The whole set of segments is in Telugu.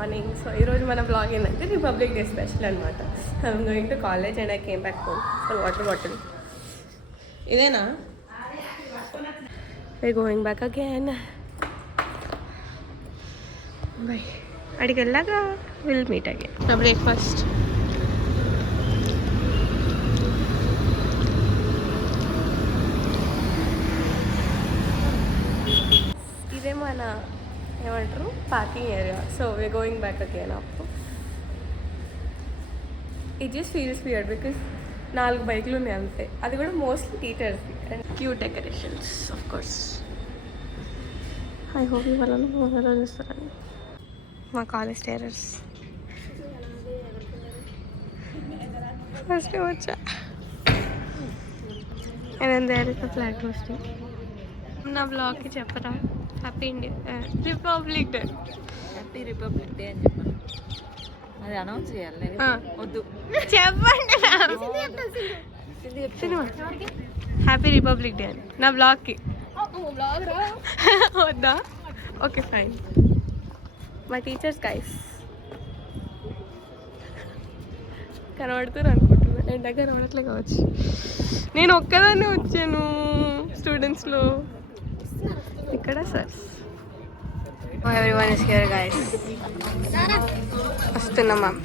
మార్నింగ్. సో ఈరోజు మన బ్లాగ్ ఏంటంటే రిపబ్లిక్ డే స్పెషల్ అనమాట. I'm going to college and I came back home for water bottle. ఇదేనా? I going back again. Bye. అడిగి వెళ్ళాక విల్ మీట్ అగైన్. నా బ్రేక్ఫాస్ట్. ఇదే మన ఏమంటారు parking area. So we are going back again. అప్పుడు it just feels weird because 4 బైకులు ఉన్నాయి అంతే. అది కూడా మోస్ట్లీ టీచర్స్కి. And cute decorations of course. I hope వాళ్ళని మొదలు చూస్తారని. మా కాలేజ్ టెర్రస్ ఫస్ట్ వచ్చా. And there is the flag hoisting. నా బ్లాగ్కి చెప్పరా happy India republic day. Happy republic day అని చెప్పాను. అది అనౌన్స్ చేయాలి. వద్దు చెప్పండి. హ్యాపీ రిపబ్లిక్ డే అని నా బ్లాగ్కి వద్దా? Okay fine. మా టీచర్స్ గైస్ కనబడుతున్నారు అనుకుంటున్నా. ఎండ కనబడట్లే కావచ్చు. నేను ఒక్కదాన్నే వచ్చాను స్టూడెంట్స్లో. ఇక్కడ sir everyone is here guys. వస్తున్నా ma'am.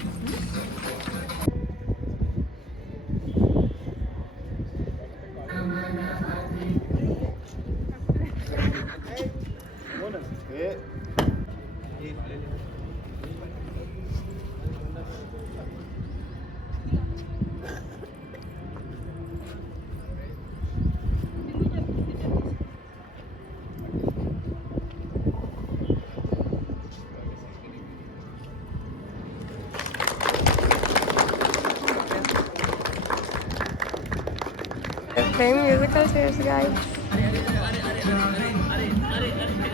Playing musical chairs, guys.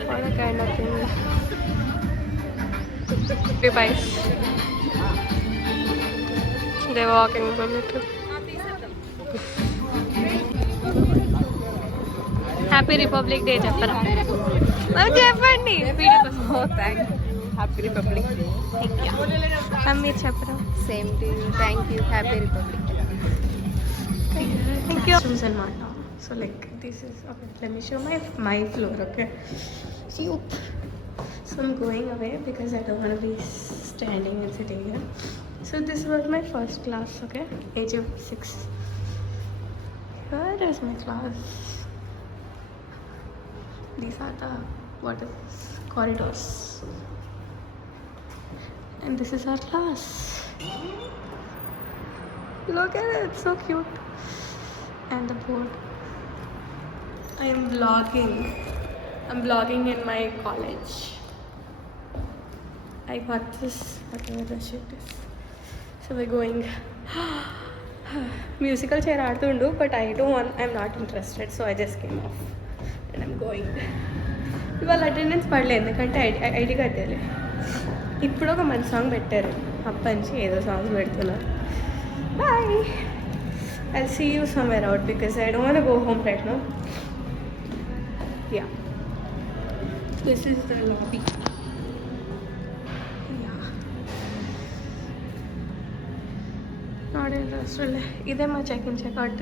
What a kind of thing. Device. They walk in the little. Happy Republic Day, Jaffara. I'm Jaffandi. Oh, thank you. Happy Republic Day. Thank you. Come here, Jaffara. Same to you. Thank you. Happy Republic Day. Thank you. So like this is okay. Let me show my floor. Okay. See. So I'm going away because I don't want to be standing and sitting here. So this was my first class. Okay, age of 6. Here is my class. These are the corridors, and this is our class. Look at it, it's so cute. And the board. I am vlogging. I'm vlogging in my college. I got this, whatever the shit is. So we're going. Musical chair ఆడుతుండు, but I'm not interested, so I just came off and I'm going. ఇవాళ అటెండెన్స్ పడలేదు ఎందుకంటే ఐడి కట్టాలి. ఇప్పుడు ఒక మంచి సాంగ్ పెట్టారు. అప్పటి ఏదో సాంగ్స్ పెడుతున్నారు. Bye. I'll see you somewhere out because I don't want to go home right now. Yeah. This is the lobby. Yeah. Not interested. Ide ma check-in check-out.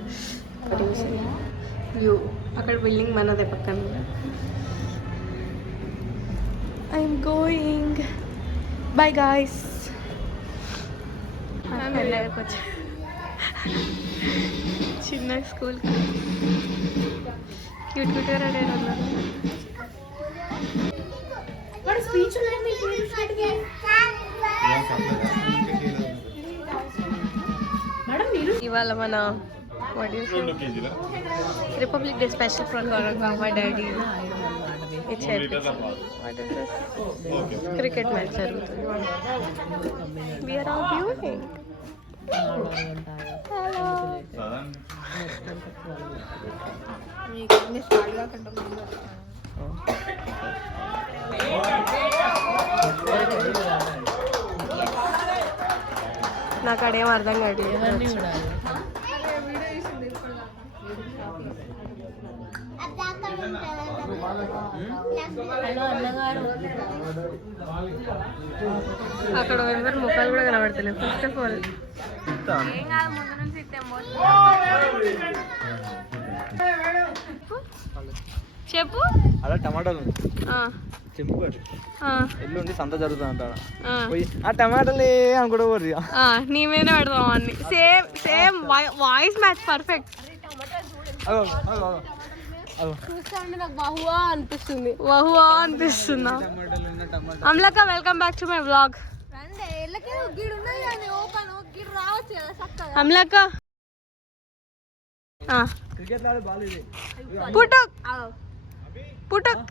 What do you say? View. Akkada building manade pakkana. I'm going. Bye guys. I'm వెళ్ళాక వచ్చా. చిన్న స్కూల్ క్యూట్ క్యూట్గా రెడీ ఉన్నారు. ఇవాళ మన రిపబ్లిక్ డే స్పెషల్ ప్రోగ్రామ్ మా డాడీ ఇచ్చారు. క్రికెట్ మ్యాచ్ జరుగుతుంది. We are all viewing. నాకు అడేం అర్థం కావట్లేదు. హలో అన్నగారు అక్కడ ఎవరు ముఖాలు కూడా కనబడతలేదు. ఫస్ట్ ఆఫ్ ఆల్ ఏం కాదు, ముందు నుంచి చెప్పు. అలా టమాటాలు చెంపుకోండి, ఎల్లుండి సంత జరుగుతుంది ఆ టమాటాలు అనుకుంటా పోరు. నీ మీద పెడదాం అన్ని. Same same voice match perfect. చూస్తాండి నాకు బహువా అనిపిస్తుంది. బహువా అనిపిస్తుందా? అమ్లక welcome back to my vlog. అమ్లక పుటక్ పుటక్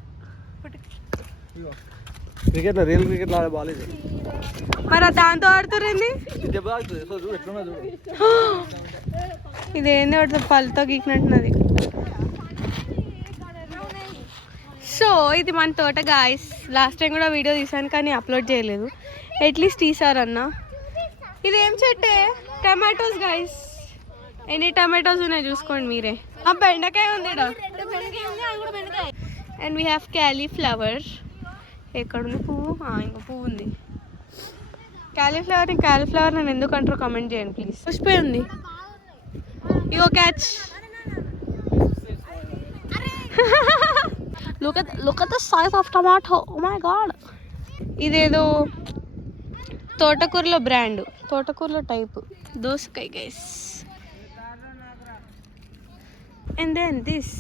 క్రికెట్ రియల్ క్రికెట్ ఆడే బాల్ ఇది. మరి దాంతో ఆడుతారండి. ఇదేంది ఆడుతుంది పళ్ళతో గీకినట్టున్నది. సో ఇది మన తోట గాయస్. లాస్ట్ టైం కూడా వీడియో తీసాను కానీ అప్లోడ్ చేయలేదు. అట్లీస్ట్ తీసారన్నా. ఇదేం చెట్టే? Tomatoes guys. ఎన్ని టమాటోస్ ఉన్నాయి చూసుకోండి మీరే. బెండకాయ ఉంది. And we have cauliflower. ఎక్కడుంది పువ్వు? ఇంకో పువ్వు ఉంది. క్యాలీఫ్లవర్ నేను ఎందుకు అంటారో కామెంట్ చేయండి ప్లీజ్. పుష్పే ఉంది. ఇగో catch. Look at the size of tomato. Oh my god. ఇదేదో తోటకూరలో బ్రాండ్, తోటకూరలో టైప్ దోసకాయ గైస్. అండ్ దెన్ దిస్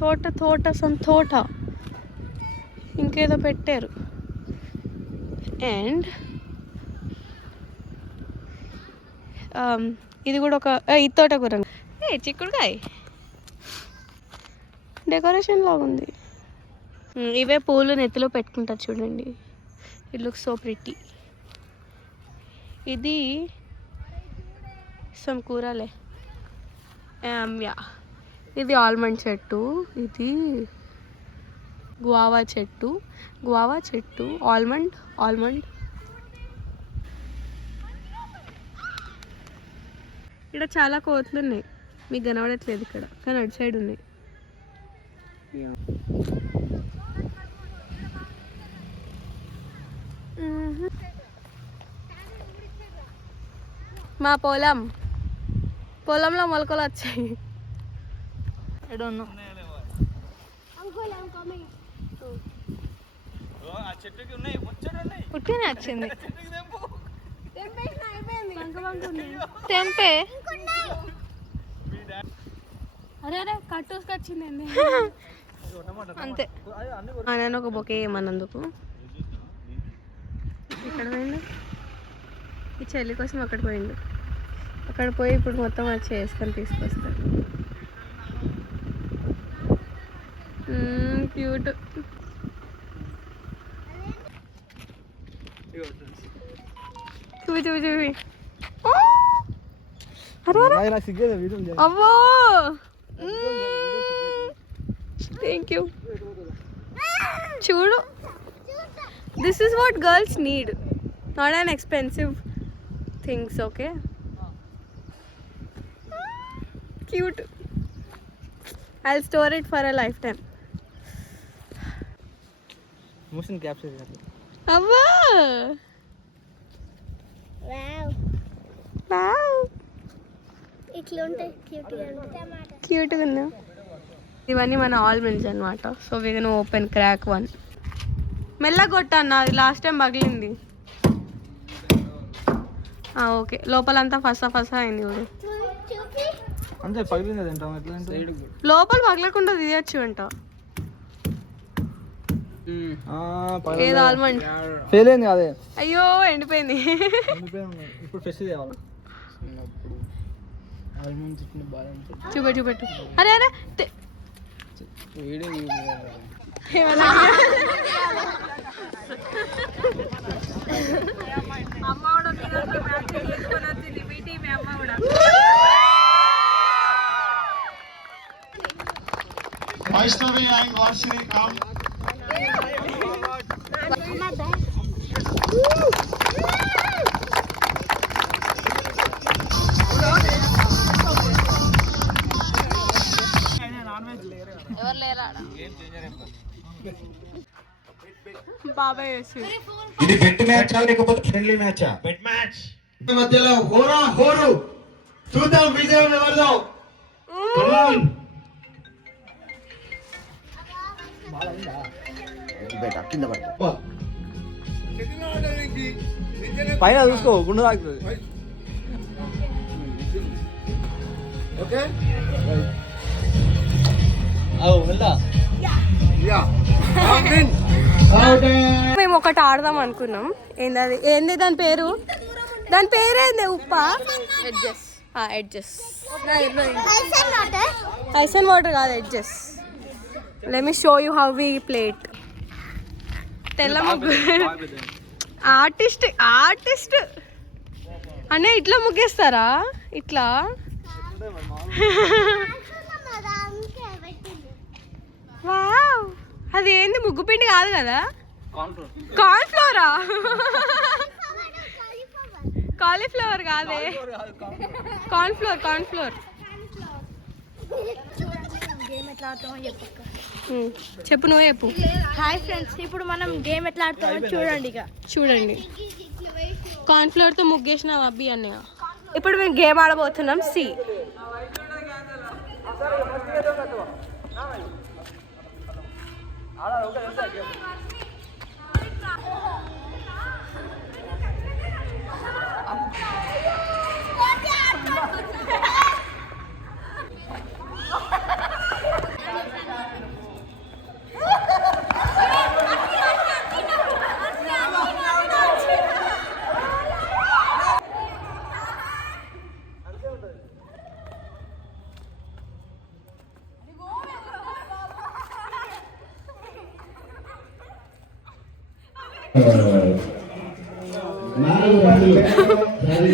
తోట ఇంకేదో పెట్టారు. అండ్ ఇది కూడా ఒక ఈ తోటకూర. చిక్కుడుకాయ డెకరేషన్ లాగా ఉంది. ఇవే పూలు నెత్తిలో పెట్టుకుంటారు చూడండి. It looks so pretty. ఇది సమ్ కూరలే. యా ఇది ఆల్మండ్ చెట్టు, ఇది గువావా చెట్టు, ఆల్మండ్. ఇక్కడ చాలా కోతులు ఉన్నాయి, మీకు కనబడట్లేదు ఇక్కడ, కానీ అటు సైడ్ ఉన్నాయి. మా పొలంలో మొలకలు వచ్చాయి. పుట్టినే వచ్చింది. తెంపే. అరే కట్టూసుకొచ్చిందండి అంతే. నేను ఒక బొకే ఏమన్నందుకు ఇక్కడ పోయిండు. ఈ చెల్లి కోసం అక్కడ పోయిండు. అక్కడ పోయి ఇప్పుడు మొత్తం అది చేసుకొని తీసుకొస్తాడు. క్యూట్. చూపి అవ్వో. Thank you. చూడు, this is what girls need, not an expensive things. Okay, cute. I'll store it for a lifetime. Motion capture చేయాలి. అవ్వా. వావ్. ఇట్లా ఉంటాయి క్యూట్గా ఉన్నా. ఇవన్నీ మన ఆల్మండ్స్ అన్నమాట. So we can open crack one. మెల్లగా కొట్టన్నా, అది లాస్ట్ టైం పగిలింది. ఓకే, లోపలంతా ఫసా అయింది చూడు. అంతే పగిలింది. తింటాం ఎట్లా సైడ్ లోపల పగలకుండా తీయచ్చు అంట. ఏదో ఆల్మండ్ ఫెయిల్ అయింది అదే. అయ్యో ఎండిపోయింది. ఇప్పుడు ఫ్రెష్ చేయాలి. చూపెట్టు. అరే వైష్ణవి అండ్ వార్షిని కామ్. బాబాయ్ వేసి ఇది బెట్ మ్యాచ్ లేకపోతే ఫ్రెండ్లీ మ్యాచ్? Bet match. మధ్యలో హోరా హోరు, చూద్దాం విజయం ఎవరిదో. పైన చూసుకో గుండు తాకుతుంది. ఓకే మేము ఒకటి ఆడదాం అనుకున్నాం. ఏంది దాని పేరు? దాని పేరేంది? ఉప్ప ఎడ్జెస్. ఐస్ అండ్ వాటర్ కాదు, edges. Let me show you how we play it. తెల్ల ముగ్గు. ఆర్టిస్ట్ అనే ఇట్లా ముగ్గేస్తారా? ఇట్లా వావ్, అది ఏంది? ముగ్గు పిండి కాదు కదా? Corn flora? కాలీఫ్లవర్ కాదే, కార్న్ ఫ్లోర్. చెప్పు, నువ్వే చెప్పు. హాయ్ ఫ్రెండ్స్, ఇప్పుడు మనం గేమ్ ఎట్లా ఆడుతామో చూడండి. కార్న్ ఫ్లోర్ తో ముగ్గేసిన అబ్బి అన్నయ్య. ఇప్పుడు మేము గేమ్ ఆడబోతున్నాం. సి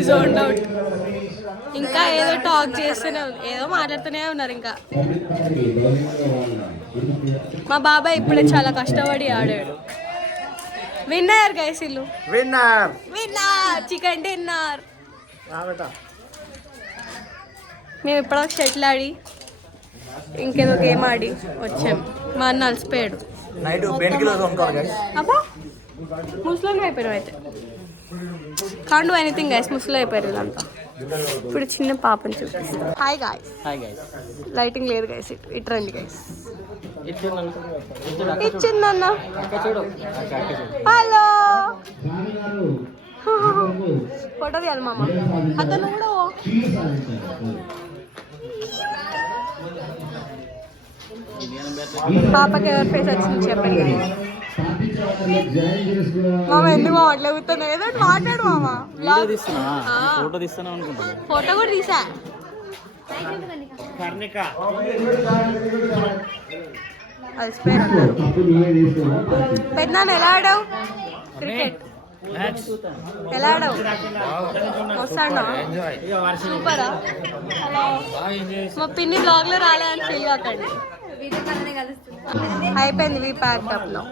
జోన్ అవుట్. ఇంకా ఏదో టాక్ చేస్తూనే ఏదో మాట్లాడుతూనే ఉన్నారు. ఇంకా మా బాబాయ్ ఇప్పుడే చాలా కష్టపడి ఆడాడు. విన్నర్ గైస్, ఇల్లు విన్నర్ చికెన్ డిన్నర్. మేము ఇప్పటిదాకా షటిల్ ఆడి ఇంకేదో గేమ్ ఆడి వచ్చాం. మా అన్న అలసిపోయాడు. అబ్బా, ముసలి అయిపోయారు. అయితే కాంట్ డూ ఎనీథింగ్ గైస్, ముసలి అయిపోయారు ఇదంతా. ఇప్పుడు చిన్న పాపని చూపిస్తాం. Hi guys. లైటింగ్ లేదు గైస్, ఇటు రండి గైస్. ఇచ్చిందన్న. హలో, ఫోటో తీయాలి మామ. అతను కూడా పాపకి ఎవరి ఫేస్ వచ్చింది చెప్పండి. మామ ఎందుకు మాట్లాడుతున్నా? ఏదో మాట్లాడు మామ. ఫోటో కూడా తీసా. పెద్దనాన్న ఎలా ఆడావు క్రికెట్? ఎలా ఆడావు? వస్తాడా? సూపరా? మా పిన్ని బ్లాగ్ లో రాలేదని ఫీల్ కాకండి. అయిపోయింది వి ప్యాక్డ్ అప్ లో.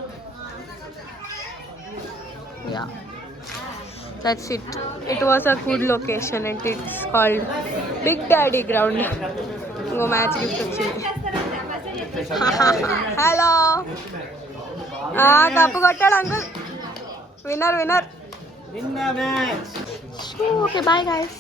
Yeah, that's it. It was a good location and it's called Big Daddy Ground. Go match gift వచ్చింది. హలో, కప్పు కొట్టాడు uncle. Winner. Okay, bye guys.